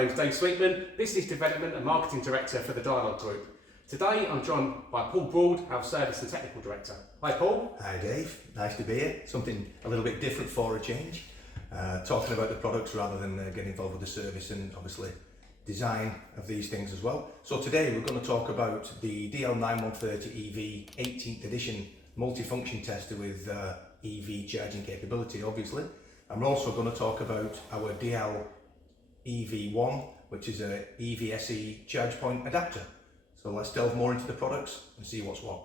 name's Dave Sweetman, Business Development and Marketing Director for the Dialogue Group. Today I'm joined by Paul Broad, our Service and Technical Director. Hi Paul. Hi Dave, nice to be here. Something a little bit different for a change. Talking about the products rather than getting involved with the service and obviously design of these things as well. So today we're going to talk about the DL9130EV 18th edition multifunction tester with EV charging capability obviously. And we're also going to talk about our DL91, which is a EV-SE charge point adapter. So let's delve more into the products and see what's what.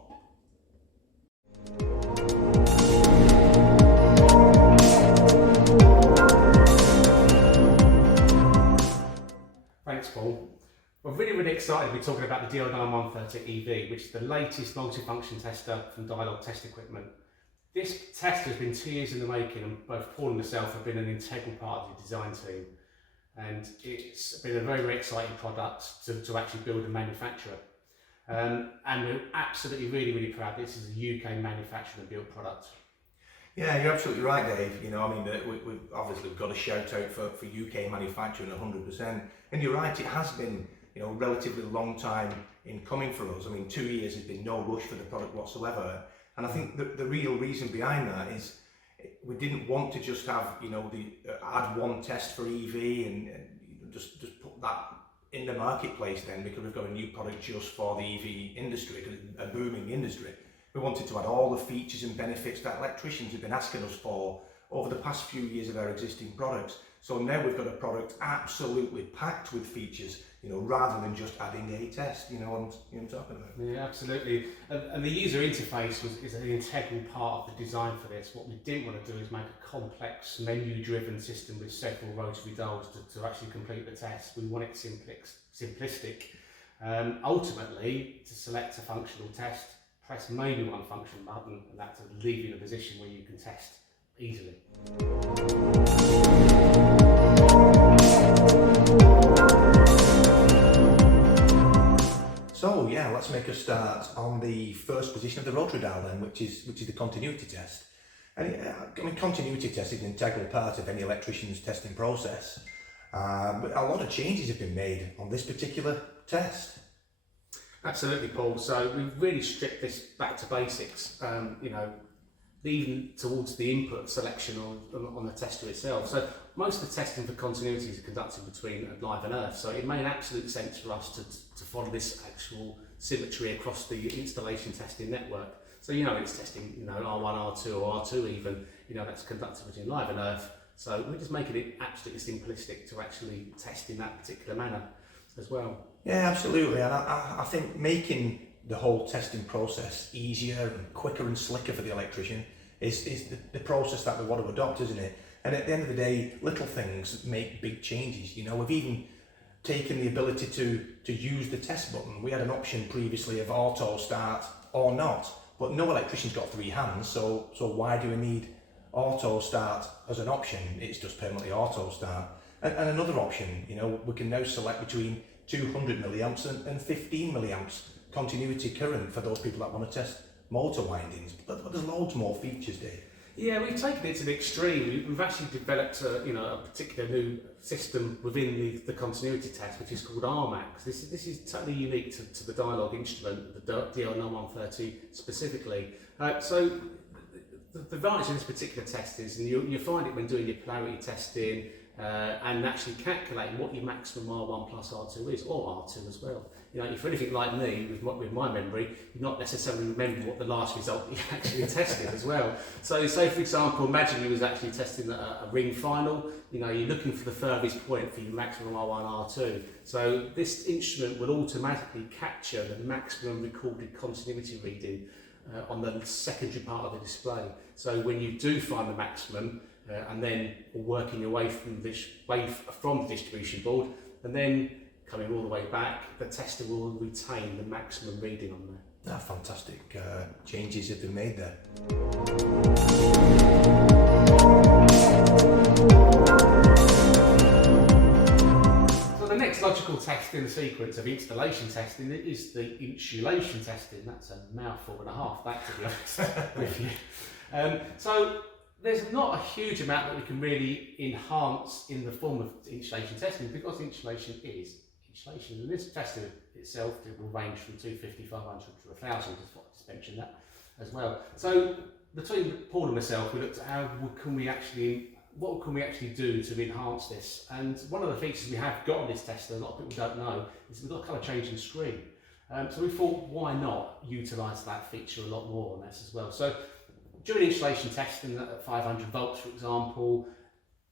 Thanks Paul. We're really excited to be talking about the DL9130EV, which is the latest multifunction tester from Dialogue Test Equipment. This tester has been 2 years in the making, and both Paul and myself have been an integral part of the design team. And it's been a very exciting product to actually build and manufacture. And we're absolutely really proud this is a UK manufactured and built product. Yeah, you're absolutely right, Dave. You know, I mean, we've obviously got a shout out for UK manufacturing 100%. And you're right, it has been, you know, a relatively long time in coming for us. I mean, 2 years has been no rush for the product whatsoever. And I think the real reason behind that is we didn't want to just have, you know, add one test for EV and just put that in the marketplace then, because we've got a new product just for the EV industry, because it's a booming industry. We wanted to add all the features and benefits that electricians have been asking us for over the past few years of our existing products. So now we've got a product absolutely packed with features, you know, rather than just adding a test, you know what I'm talking about. Yeah, absolutely. And the user interface is an integral part of the design for this. What we didn't want to do is make a complex menu-driven system with several rotary dials to actually complete the test. We want it simplistic. Ultimately, to select a functional test, press maybe one function button, and that will leave you in a position where you can test easily. So yeah, let's make a start on the first position of the rotary dial then, which is the continuity test. And I mean, continuity test is an integral part of any electrician's testing process. But a lot of changes have been made on this particular test. Absolutely, Paul. So we've really stripped this back to basics, you know, even towards the input selection on the tester itself. So most of the testing for continuity is conducted between live and earth. So it made absolute sense for us to follow this actual symmetry across the installation testing network. So, you know, it's testing, you know, R1, R2 or R2 even, you know, that's conducted between live and earth. So we're just making it absolutely simplistic to actually test in that particular manner as well. Yeah, absolutely. And I think making the whole testing process easier and quicker and slicker for the electrician is the process that we want to adopt, isn't it? And at the end of the day, little things make big changes. You know, we've even taken the ability to use the test button. We had an option previously of auto start or not, but no electrician's got three hands, so why do we need auto start as an option? It's just permanently auto start. And another option, you know, we can now select between 200 milliamps and 15 milliamps continuity current for those people that want to test motor windings. But there's loads more features, Dave. Yeah, we've taken it to the extreme. We've actually developed a particular new system within the continuity test, which is called RMAX. This is totally unique to the Dialogue instrument, the DL9130 specifically. So the advantage of this particular test is, and you find it when doing your polarity testing, and actually calculating what your maximum R1 plus R2 is, or R2 as well. You know, if you're anything like me, with my memory, you not necessarily remember what the last result you actually tested as well. So say for example, imagine you was actually testing a ring final, you know, you're looking for the furthest point for your maximum R1, R2. So this instrument will automatically capture the maximum recorded continuity reading on the secondary part of the display. So when you do find the maximum, and then working your way from the distribution board, and then coming all the way back, the tester will retain the maximum reading on there. Fantastic changes have been made there. So the next logical test in the sequence of installation testing is the insulation testing. That's a mouthful and a half, that, to be honest with you. So There's not a huge amount that we can really enhance in the form of insulation testing, because insulation is insulation. And this tester itself, it will range from 250, 500 to 1,000, just mention that as well. So between Paul and myself, we looked at what can we actually do to enhance this. And one of the features we have got on this tester, a lot of people don't know, is we've got a colour changing screen. So we thought, why not utilise that feature a lot more on this as well. So during insulation testing at 500 volts, for example,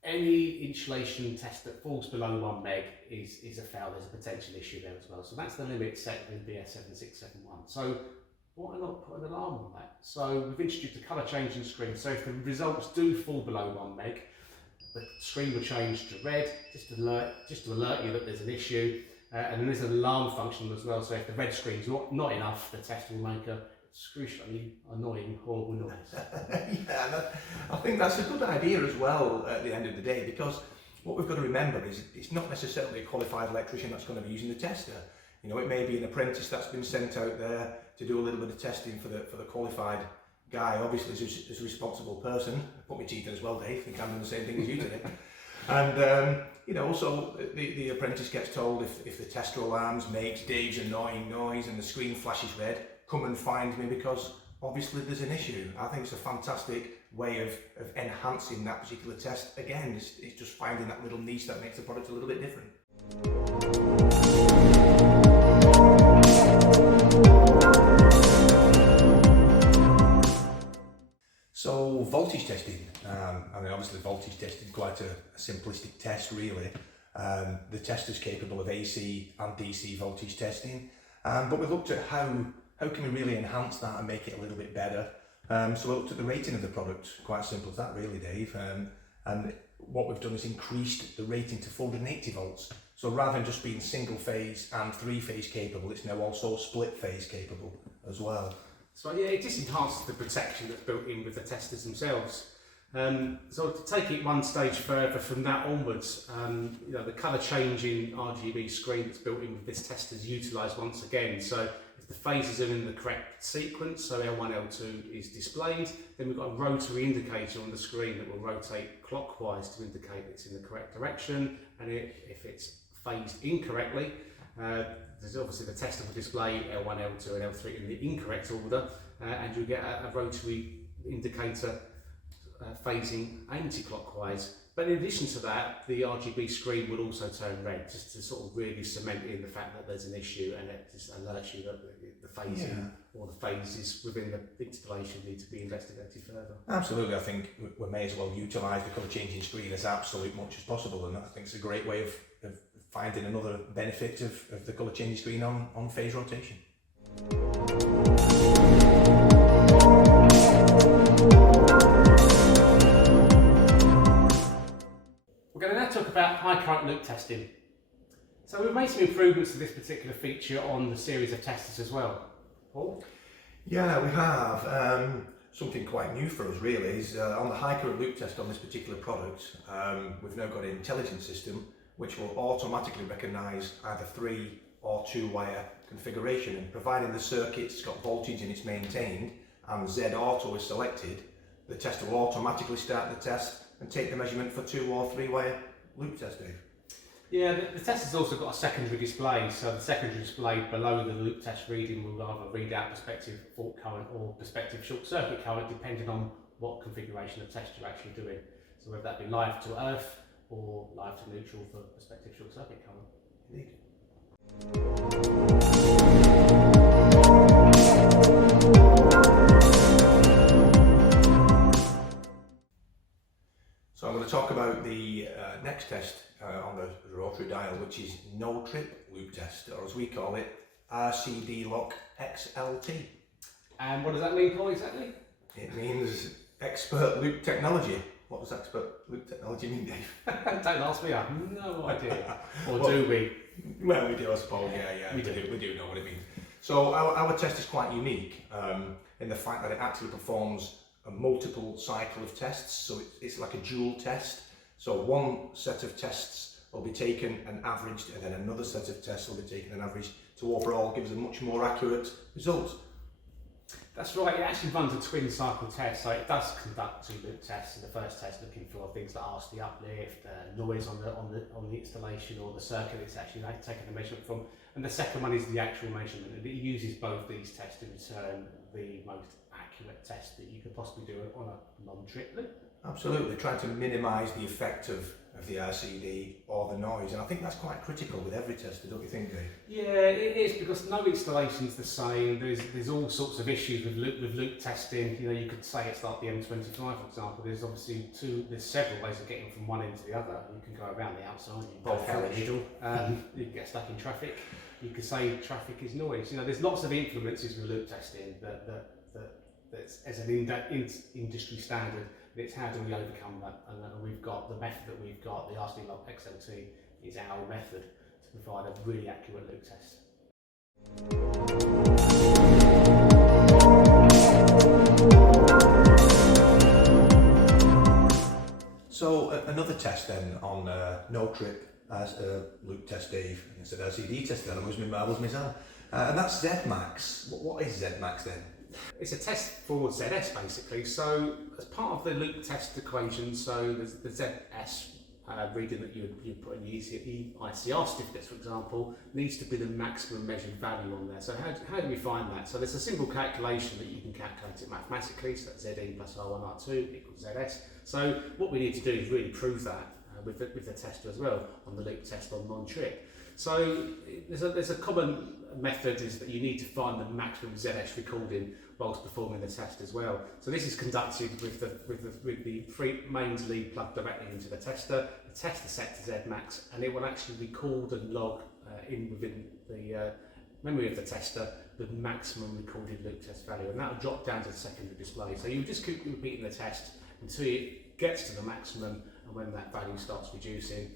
any insulation test that falls below 1 meg is a fail. There's a potential issue there as well. So that's the limit set in BS7671. So why not put an alarm on that? So we've introduced a colour changing screen. So if the results do fall below 1 meg, the screen will change to red, just to alert you that there's an issue. And then there's an alarm function as well. So if the red screen's not enough, the test will make a excruciatingly annoying, horrible noise. Yeah, I think that's a good idea as well at the end of the day, because what we've got to remember is it's not necessarily a qualified electrician that's going to be using the tester. You know, it may be an apprentice that's been sent out there to do a little bit of testing for the qualified guy. Obviously, as a responsible person, I put my teeth in as well, Dave. I think I'm doing the same thing as you today. And you know, so the apprentice gets told if the tester alarms makes Dave's annoying noise and the screen flashes red, come and find me, because obviously there's an issue. I think it's a fantastic way of enhancing that particular test. Again, it's just finding that little niche that makes the product a little bit different. So voltage testing, I mean obviously voltage testing is quite a simplistic test really. The test is capable of AC and DC voltage testing, but we looked at how can we really enhance that and make it a little bit better. So we looked at the rating of the product, quite simple as that really, Dave. And what we've done is increased the rating to 480 volts. So rather than just being single phase and 3-phase capable, it's now also split phase capable as well. So yeah, it just enhances the protection that's built in with the testers themselves. So to take it one stage further from that onwards, you know, the colour changing RGB screen that's built in with this tester is utilised once again. So if the phases are in the correct sequence, so L1, L2 is displayed, then we've got a rotary indicator on the screen that will rotate clockwise to indicate it's in the correct direction. And if it's phased incorrectly, there's obviously the tester will display L1, L2 and L3 in the incorrect order, and you'll get a rotary indicator phasing anti-clockwise. But in addition to that, the RGB screen will also turn red, just to sort of really cement in the fact that there's an issue, and it just alerts you that the phasing or the phases within the installation need to be investigated further. Absolutely, I think we may as well utilise the colour changing screen as absolute much as possible, and I think it's a great way of finding another benefit of the colour changing screen on phase rotation. We're going to now talk about high current loop testing. So we've made some improvements to this particular feature on the series of testers as well. Paul? Yeah, we have. Something quite new for us really is on the high current loop test on this particular product, we've now got an intelligence system which will automatically recognise either 3 or 2 wire configuration, and providing the circuit's got voltage and it's maintained and Z auto is selected, the tester will automatically start the test and take the measurement for 2 or 3 wire loop test, Dave. Yeah, the test has also got a secondary display, so the secondary display below the loop test reading will either read out prospective fault current or prospective short circuit current, depending on what configuration of test you're actually doing. So whether that be live to earth or live to neutral for prospective short circuit current. Indeed. So I'm going to talk about the next test on the rotary dial, which is no trip loop test, or as we call it, RCV Lock XLT. And what does that mean, Paul, exactly? It means expert loop technology. What does expert loop technology mean, Dave? Don't ask me, I have no idea. Or well, do we? Well, we do, I suppose, yeah. We do know what it means. So our test is quite unique in the fact that it actually performs a multiple cycle of tests, so it's like a dual test. So one set of tests will be taken and averaged, and then another set of tests will be taken and averaged to overall give us a much more accurate result. That's right, it actually runs a twin cycle test, so it does conduct two loop tests. The first test looking for things like RC uplift, noise on the installation or the circuit it's actually taking the measurement from, and the second one is the actual measurement, and it uses both these tests to return the most accurate test that you could possibly do on a non-trip loop. Absolutely, trying to minimise the effect of the RCD or the noise, and I think that's quite critical with every tester, don't you think, Dave? Yeah, it is, because no installation is the same. There's all sorts of issues with loop testing. You know, you could say it's like the M25, for example. There's obviously there's several ways of getting from one end to the other. You can go around the outside, you can go down the middle, you can get stuck in traffic. You could say traffic is noise. You know, there's lots of influences with loop testing that's as an industry standard. It's how do we overcome that, and we've got the method that we've got. The RCV XLT is our method to provide a really accurate loop test. So another test then on no trip as a loop test, Dave, instead of RCD test. Then I was marvels myself, and that's ZMAX. What is ZMAX then? It's a test for ZS basically. So as part of the loop test equation, so there's the ZS reading that you put in your ICR certificates, for example, needs to be the maximum measured value on there. So how do we find that? So there's a simple calculation that you can calculate it mathematically. So that's ZE plus R1 R2 equals ZS. So what we need to do is really prove that with the tester as well on the loop test on non-trip. So there's a common method is that you need to find the maximum ZS recording whilst performing the test as well. So this is conducted with the three mains lead plugged directly into the tester. The tester set to ZMAX, and it will actually record and log within the memory of the tester the maximum recorded loop test value, and that will drop down to the secondary display. So you just keep repeating the test until it gets to the maximum, and when that value starts reducing,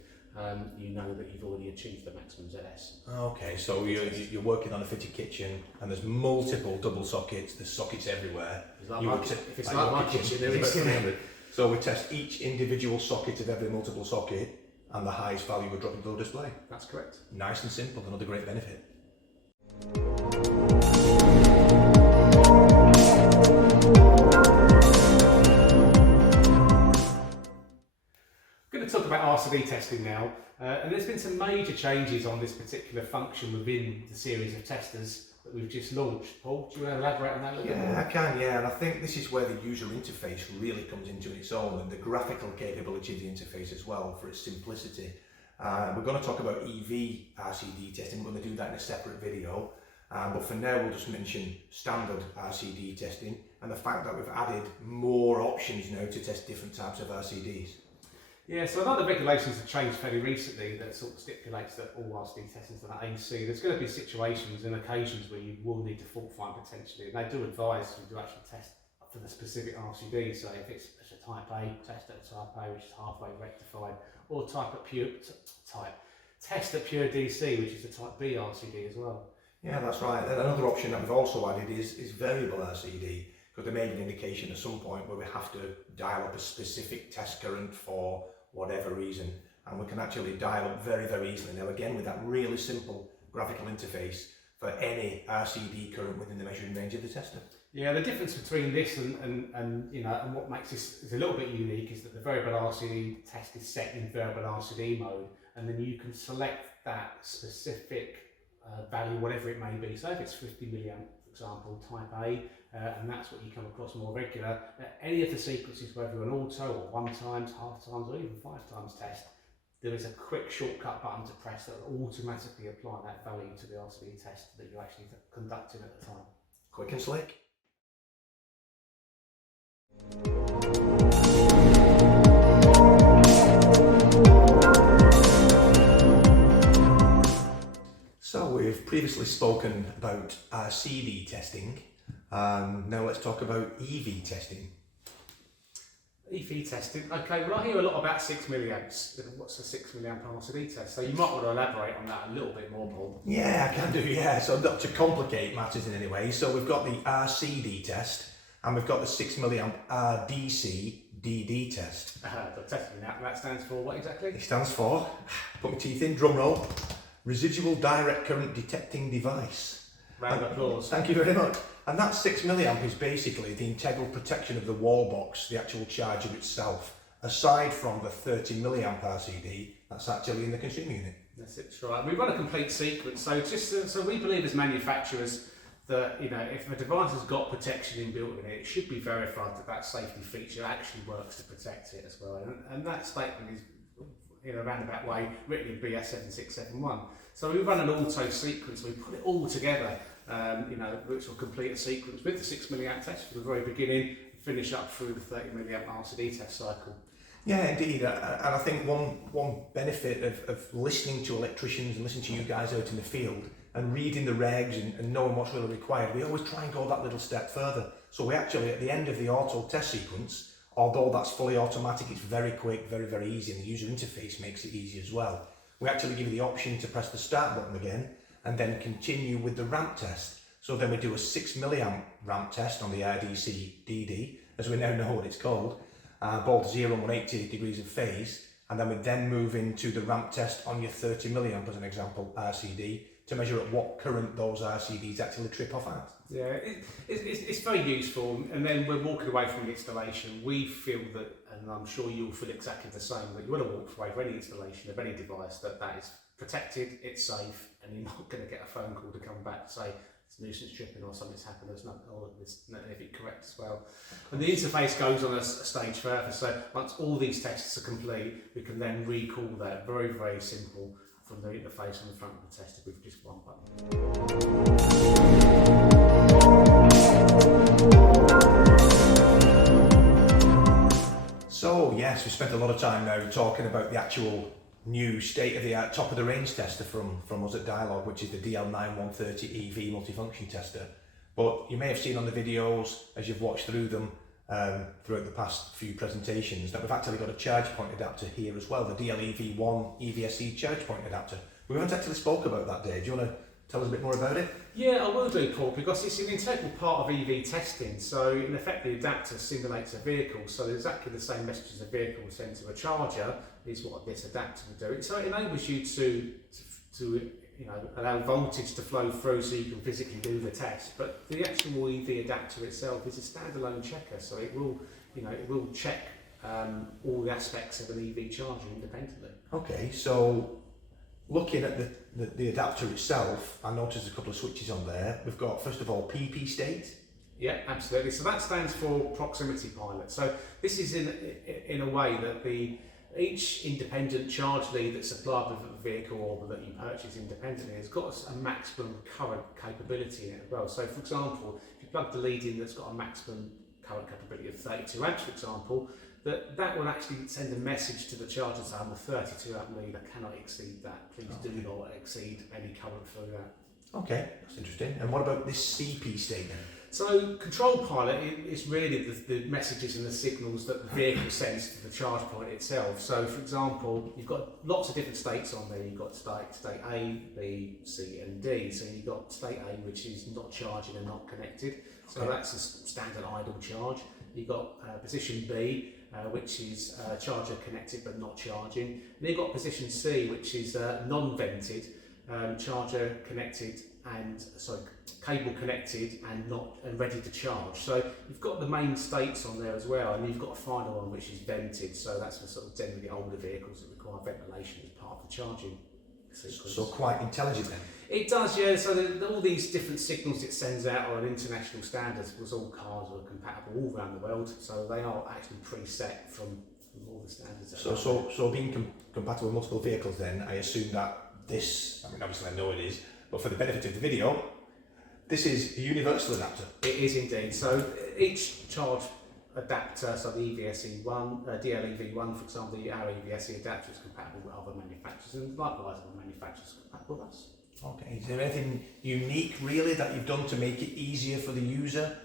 you know that you've already achieved the maximum ZS. Okay, so you're working on a fitted kitchen and there's multiple double sockets, there's sockets everywhere. If it's like my kitchen, there is. So we test each individual socket of every multiple socket, and the highest value will drop into the display. That's correct. Nice and simple, another great benefit. Talk about RCV testing now, and there's been some major changes on this particular function within the series of testers that we've just launched. Paul, do you want to elaborate on that a little bit more? Yeah, I can, and I think this is where the user interface really comes into its own, and the graphical capability of the interface as well for its simplicity. We're going to talk about EV RCD testing. We're going to do that in a separate video, but for now we'll just mention standard RCD testing and the fact that we've added more options now to test different types of RCDs. Yeah, so a lot of the regulations have changed fairly recently that sort of stipulates that all RCD testing is done at AC. There's going to be situations and occasions where you will need to fault find potentially, and they do advise you to actually test for the specific RCD. So if it's a type A, test at type A, which is halfway rectified, or test at pure DC, which is a type B RCD as well. Yeah, that's right. And another option that we've also added is variable RCD, because there may be an indication at some point where we have to dial up a specific test current for whatever reason, and we can actually dial up very, very easily now, again with that really simple graphical interface for any RCD current within the measuring range of the tester. Yeah, the difference between this and what makes this is a little bit unique is that the variable RCD test is set in variable RCD mode, and then you can select that specific value, whatever it may be. So if it's 50 milliamp, for example, type A, and that's what you come across more regular. Any of the sequences, whether an auto or 1 times, half times, or even 5 times test, there is a quick shortcut button to press that will automatically apply that value to the RCD test that you're actually conducting at the time. Quick and slick. So we've previously spoken about RCV testing. Now let's talk about EV testing. EV testing. Okay, well I hear a lot about 6 milliamps. What's a 6 milliamp RCD test? So you might want to elaborate on that a little bit more, Paul. Yeah, I can do, yeah. So not to complicate matters in any way. So we've got the RCD test and we've got the 6 milliamp RDC DD test. The testing that stands for what exactly? It stands for, put my teeth in, drum roll, residual direct current detecting device. Round of applause. Thank you very much. And that 6 milliamp is basically the integral protection of the wall box, the actual charger itself, aside from the 30 milliamp RCD that's actually in the consumer unit. That's it, right. We run a complete sequence. So so we believe as manufacturers that, you know, if a device has got protection inbuilt in it, it should be verified that that safety feature actually works to protect it as well. And that statement is, in a roundabout way, written in BS 7671. So we run an auto sequence, we put it all together, you know, which will complete a sequence with the 6 milliamp test from the very beginning, finish up through the 30 milliamp RCD test cycle. Yeah, indeed. And I think one benefit of listening to electricians and listening to you guys out in the field and reading the regs and knowing what's really required, we always try and go that little step further. So we actually, at the end of the auto test sequence, although that's fully automatic, it's very quick, very, very easy, and the user interface makes it easy as well. We actually give you the option to press the start button again and then continue with the ramp test. So then we do a 6 milliamp ramp test on the RDC DD, as we now know what it's called, both 0 and 180 degrees of phase, and then we then move into the ramp test on your 30 milliamp, as an example, RCD, to measure at what current those RCDs actually trip off at. Yeah, it's very useful, and then we're walking away from the installation. We feel that, and I'm sure you'll feel exactly the same, that you want to walk away from any installation of any device that is protected, it's safe, and you're not going to get a phone call to come back to say it's nuisance tripping or something's happened, or it's not anything correct as well. And the interface goes on a stage further, so once all these tests are complete, we can then recall that very, very simple from the interface on the front of the tester with just one button. So yes, we spent a lot of time now talking about the actual new state-of-the-art top-of-the-range tester from us at Dialog, which is the DL9130EV multifunction tester. But you may have seen on the videos, as you've watched through them throughout the past few presentations, that we've actually got a charge point adapter here as well, the DL9130EV EVSE charge point adapter. We haven't actually spoke about that, Dave. Do you want to tell us a bit more about it? Yeah, I will do, Paul, because it's an integral part of EV testing. So in effect, the adapter simulates a vehicle. So exactly the same message as a vehicle will send to a charger is what this adapter will do. So it enables you to you know, allow voltage to flow through so you can physically do the test. But the actual EV adapter itself is a standalone checker, so it will, you know, it will check all the aspects of an EV charger independently. Okay, so looking at the adapter itself, I noticed a couple of switches on there. We've got, first of all, PP state. Yeah, absolutely. So that stands for proximity pilot. So this is in a way that each independent charge lead that's supplied with a vehicle or that you purchase independently has got a maximum current capability in it as well. So for example, if you plug the lead in that's got a maximum current capability of 32 amps, for example, that will actually send a message to the charger saying the 32 amp lead, I cannot exceed that. Please do not exceed any current through that. Okay, that's interesting. And what about this CP state then? So control pilot is really the messages and the signals that the vehicle sends to the charge point itself. So for example, you've got lots of different states on there. You've got state A, B, C and D. So you've got state A, which is not charging and not connected. So that's a standard idle charge. You've got position B, which is charger connected but not charging. And you've got position C, which is non-vented, charger connected and cable connected and ready to charge. So you've got the main states on there as well, and you've got a final one which is vented. So that's for sort of generally older vehicles that require ventilation as part of the charging sequence. So quite intelligent then. It does, yeah. So all these different signals it sends out are an international standards, because all cars are compatible all around the world. So they are actually preset from all the standards. So being compatible with multiple vehicles, then I assume that this, I mean obviously I know it is, but for the benefit of the video, this is a universal adapter. It is indeed. So each charge adapter, so the EVSE1, DL91, for example, our EVSE adapter is compatible with other manufacturers, and likewise other manufacturers are compatible with us. Okay, is there anything unique really that you've done to make it easier for the user?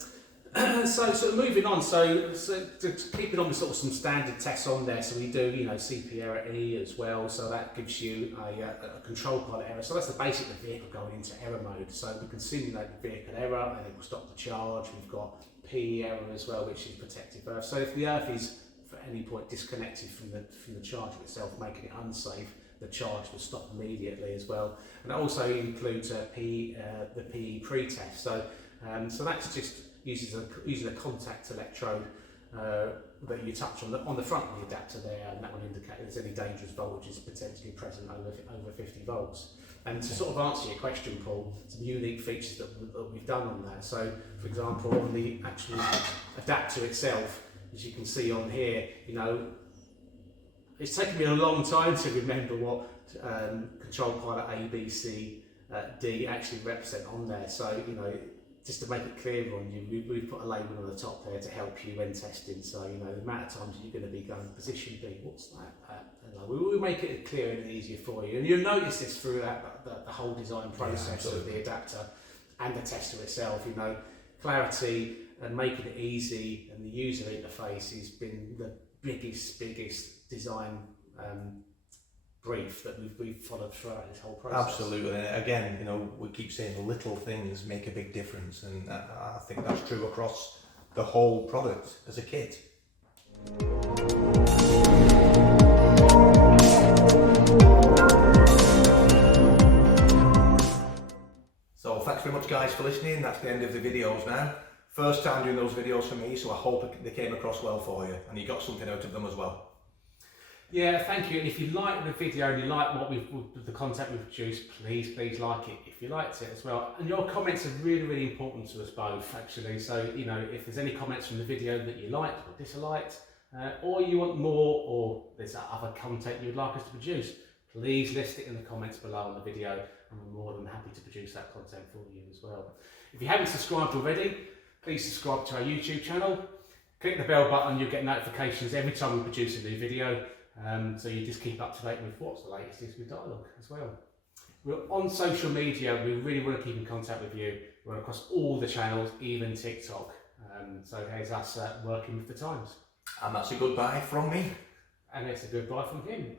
So moving on, so to keep it on with sort of some standard tests on there, so we do, you know, CP error E as well, so that gives you a control pilot error. So that's the basic of the vehicle going into error mode. So we can simulate the vehicle error and it will stop the charge. We've got P error as well, which is protective earth. So if the earth is for any point disconnected from the charger itself, making it unsafe, the charge will stop immediately as well. And it also includes the PE pre-test. So that's just using a contact electrode that you touch on the front of the adapter there, and that will indicate if there's any dangerous voltages potentially present over 50 volts. And to sort of answer your question, Paul, some unique features that we've done on that. So, for example, on the actual adapter itself, as you can see on here, you know, it's taken me a long time to remember what control pilot A, B, C, D actually represent on there. So, you know, just to make it clearer on you, we've put a label on the top there to help you when testing. So, you know, the amount of times you're going to be going position B, what's that? We'll make it clearer and easier for you. And you'll notice this throughout the whole design process of the adapter and the tester itself. You know, clarity and making it easy, and the user interface has been the biggest design brief that we've followed throughout this whole process. Absolutely. And again, you know, we keep saying the little things make a big difference, and I think that's true across the whole product as a kit. So thanks very much guys for listening. That's the end of the videos now. First time doing those videos for me, so I hope they came across well for you and you got something out of them as well. Yeah, thank you. And if you like the video and you like the content we've produced, please like it if you liked it as well. And your comments are really important to us both, actually. So, you know, if there's any comments from the video that you liked or disliked, or you want more, or there's other content you'd like us to produce, please list it in the comments below on the video, and we're more than happy to produce that content for you as well. If you haven't subscribed already, please subscribe to our YouTube channel. Click the bell button, you'll get notifications every time we produce a new video. So you just keep up to date with what's the latest is with Dialogue as well. We're on social media, we really want to keep in contact with you. We're across all the channels, even TikTok. So there's us working with the times. And that's a goodbye from me. And it's a goodbye from him.